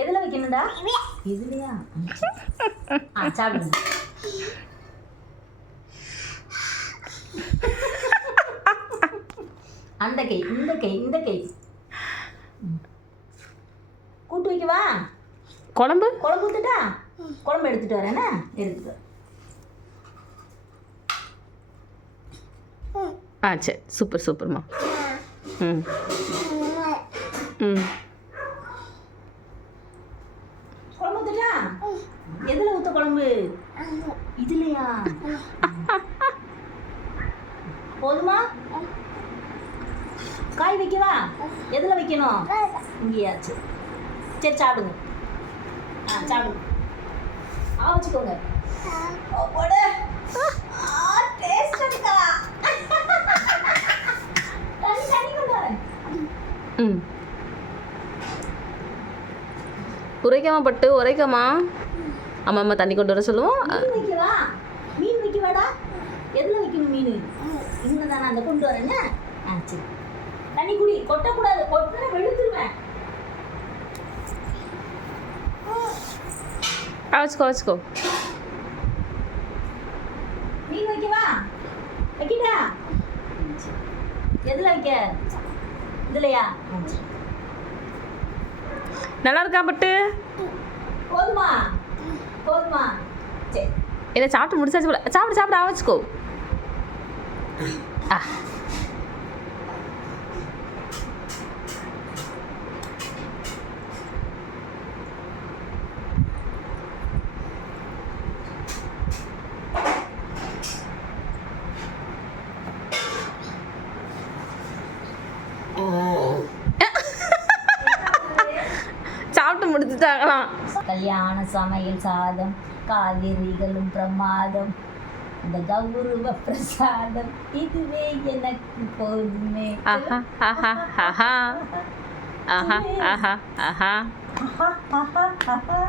எதில் வைக்கணும்டா? இதுலையா? சாப்பிடுங்க. அந்த கை, இந்த கை, இந்த கை. கூட்டு வைக்கவா? குழம்பு குழம்பு ஊற்றுட்டா? குழம்பு எடுத்துகிட்டு வரேன்னா எடுத்துட்டு. சரி, சூப்பர் சூப்பர்மா. ம் ம் குழம்பு ஊற்றுட்டா? எதில் ஊற்ற குழம்பு? இதுலையா? போதுமா? காய் வைக்கவா? எதில் வைக்கணும்? இங்கேயாச்சு. சரி சாப்பிடுங்க. சாப்பிடுங்க. வச்சுக்கோங்க. ம் உரைக்காமா பட்டு உரைக்காமா. அம்மா அம்மா தண்ணி கொண்டு வர சொல்லுவோம். மீன் வைக்கவா? மீன் வைக்கவாடா? எதில் வைக்கணும் மீன்? இங்கே தானே அந்த கொண்டு வரேன்னு. சரி. தண்ணி குடி. கொட்டக்கூடாது. கொட்டினா வெளுத்துருவேன். வச்சுக்கோ வச்சுக்கோ. மீன் வைக்கவா? வைக்கிட்டா? எதில் வைக்க? இதுலையா? நல்லா இருக்கா பட்டு? போதுமா? போதுமா? சரி. இதை சாப்பிட்டு முடிச்சாச்சு போல. சாப்பிடு சாப்பிடு. வச்சுக்கோ. சாப்பிட்டு முடிச்சுட்டாங்களாம். கல்யாண சமையல் சாதம், காய்கறிகளும் பிரமாதம், இந்த கௌரவ பிரசாதம், இதுவே எனக்கு போதுமே. ஆஹா ஆஹா ஆஹா ஆஹா ஆஹா ஆஹா ஆஹா ஆஹா